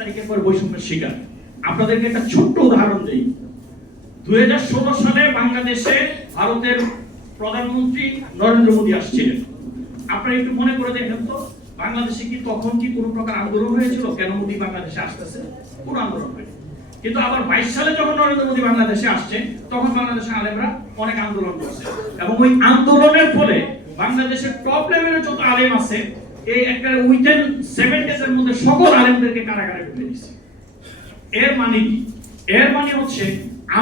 তারিখের পর বৈষম্যের শিকার। আপনাদেরকে একটা ছোট্ট উদাহরণ দেই। দুই সালে বাংলাদেশে ভারতের প্রধানমন্ত্রী নরেন্দ্র মোদী আসছিলেন। আপনারা একটু মনে করে দেখেন তো, বাংলাদেশে কি তখন কি কোনো প্রকার আন্দোলন হয়েছিল? কেন মোদী বাংলাদেশে আসতেছে? কোনো আন্দোলন হয়নি। কিন্তু আবার বাইশ সালে যখন নরেন্দ্র মোদী বাংলাদেশে আসছে, তখন বাংলাদেশের আলেমরা অনেক আন্দোলন করছে। এবং ওই আন্দোলনের ফলে বাংলাদেশের টপ লেভেলের যত আলেম আছে এই একটা উইথেন সেভেন ডেজ এর মধ্যে সকল আলেমদেরকে কারাগারে ঢুকে দিচ্ছে এর মানে কি? এর মানে হচ্ছে,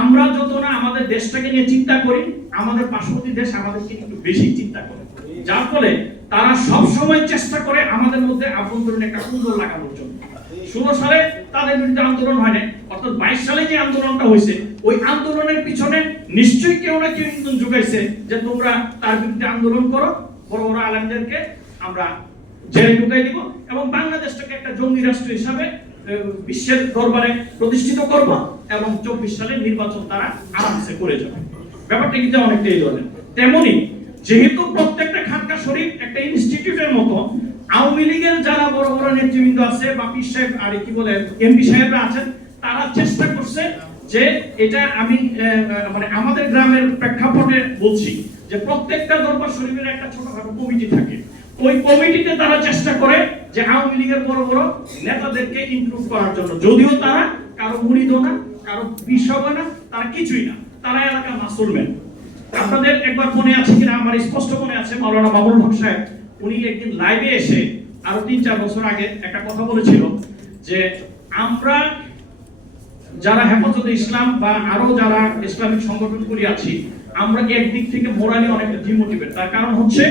আমরা যত না আমাদের দেশটাকে নিয়ে চিন্তা করি, আমাদের পার্শ্ববর্তী দেশ আমাদেরকে একটু বেশি চিন্তা করে। যার ফলে তারা সব সময় চেষ্টা করে আমাদের মধ্যে আভ্যন্তরীণ একটা কুন্দর লাগানোর জন্য। ষোলো সালে তাদের বিরুদ্ধে আন্দোলন হয় না অর্থাৎ বাইশ সালে যে আন্দোলনটা হয়েছে, ওই আন্দোলনের পিছনে নিশ্চয়ই কেউ না কেউ ইন্ধন যে তোমরা তার বিরুদ্ধে আন্দোলন করো, বড় বড় আলেমদেরকে আমরা জেলে ঢুকাই দিব এবং বাংলাদেশটাকে একটা জঙ্গি রাষ্ট্র হিসাবে বিশ্বের দরবারে প্রতিষ্ঠিত করব এবং চব্বিশ সালের নির্বাচন তারা আরামসে করে যাবে। ব্যাপারটা কিন্তু অনেকটা এই ধরনের। তেমনি যেহেতু প্রত্যেকটা খানকা শরীফ একটা ইনস্টিটিউটের মতো, আওয়ামী লীগের যারা বড় বড় নেতৃবৃন্দ আছে, বা পীর সাহেব, আর কি বলে, এমপি সাহেবরা আছেন, তারা চেষ্টা করছে যে এটা আমি মানে আমাদের গ্রামের প্রেক্ষাপটে বলছি যে প্রত্যেকটা দরবার শরীফের একটা ছোটখাটো কমিটি থাকে। ওই কমিটিতে তারা চেষ্টা করে যে আওয়ামী লীগের বড় বড় নেতাদেরকে ইনক্লুড করার জন্য। যদিও তারা কারও মুড়িদ না, কারও বিষব না, তারা কিছুই না। তারা এলাকার মাসুলম্যান আপনাদের একবার মনে আছে কিনা? আমার স্পষ্ট মনে আছে, মাওলানা বাবুল হক সাহেব, উনি একদিন লাইভে এসে আরও তিন চার বছর আগে একটা কথা বলেছিল যে আমরা যারা হেফাজতে ইসলাম বা আরও যারা ইসলামিক সংগঠনগুলি আছি, আমরা একদিক থেকে মোরালি অনেকটা ডিমোটিভেট তার কারণ হচ্ছে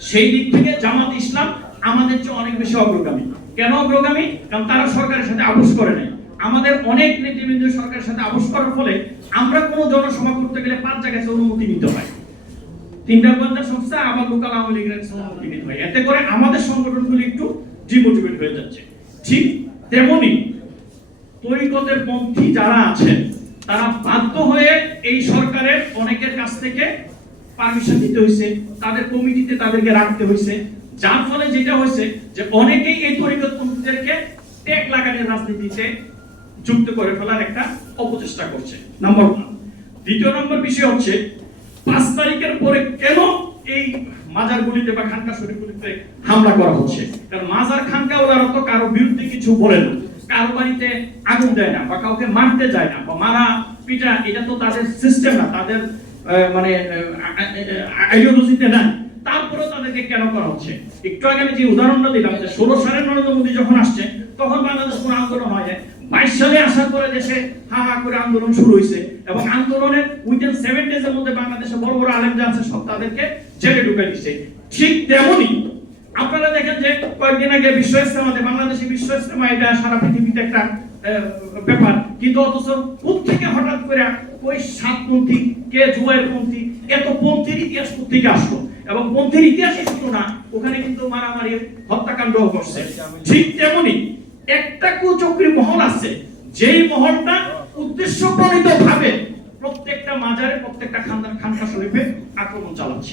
সেই দিক থেকে জামাত ইসলাম আমাদের চেয়ে অনেক বেশি অগ্রগামী। কেন অগ্রগামী? কারণ তারা সরকারের সাথে আপোষ করে নাই। আমাদের অনেক নেতৃবৃন্দ সরকারের সাথে আপোষ করার ফলে আমরা কোনো জনসভা করতে গেলে পাঁচ জায়গায় অনুমতি নিতে হয়। তিনটা পঞ্চায়েত সংস্থা, আবার লোকাল আওয়ামী লীগের নিতে হয়। এতে করে আমাদের সংগঠনগুলি একটু ডিমোটিভেট হয়ে যাচ্ছে। ঠিক তেমনি তরিকতের পন্থী যারা আছেন, তারা বাধ্য হয়ে এই সরকারের অনেকের কাছ থেকে পারমিশন দিতে হয়েছে তাদের কমিটিতে তাদেরকে রাখতে হয়েছে যার ফলে যেটা হয়েছে যে অনেকেই এই তরিকত পন্থীদেরকে টেক লাগানোর রাজনীতিতে যুক্ত করে ফেলার একটা অপচেষ্টা করছে। নাম্বার ওয়ান দ্বিতীয় নম্বর বিষয় হচ্ছে, পাঁচ তারিখের পরে কেন এই মাজারগুলিতে বা খানকা শরীফগুলিতে হামলা করা হচ্ছে? কারণ মাজার খানকা ওরা তো কারও বিরুদ্ধে কিছু বলে না। কারও বাড়িতে আগুন দেয় না বা কাউকে মারতে যায় না বা মারা, পিটা, এটা তো তাদের সিস্টেম না, তাদের মানে আইডিওলজিতে তারপরেও তাদেরকে কেন করা হচ্ছে? একটু আগে আমি যে উদাহরণটা দিলাম যে ষোলো সালে নরেন্দ্র মোদী যখন আসছে, তখন বাংলাদেশ কোনো আন্দোলন হয় নাই। বাইশ সালে আসার পরে দেশে হা হা করে আন্দোলন শুরু হয়েছে এবং আন্দোলনের উইদিন সেভেন ডেজ এর মধ্যে বাংলাদেশে বড় বড় আলেম যা আছে, সব তাদেরকে জেলে ঢুকে দিচ্ছে ঠিক তেমনই আপনারা দেখেন যে কয়েকদিন আগে বিশ্ব বাংলাদেশি বিশ্ব ইস্তেমা এটা সারা পৃথিবীতে একটা ব্যাপার। কিন্তু অথচ থেকে হঠাৎ করে ওই কে জুয়ার পন্থী, এত পন্থীর ইতিহাস আসলো? এবং পন্থীর ইতিহাসই শুধু না, ওখানে কিন্তু মারামারি হত্যাকাণ্ড করছে ঠিক তেমনি একটা কুচক্রী মহল আছে, যেই মহলটা উদ্দেশ্য ভাবে প্রত্যেকটা মাজারে প্রত্যেকটা খানদান খানকা শরীফে আক্রমণ চালাচ্ছে।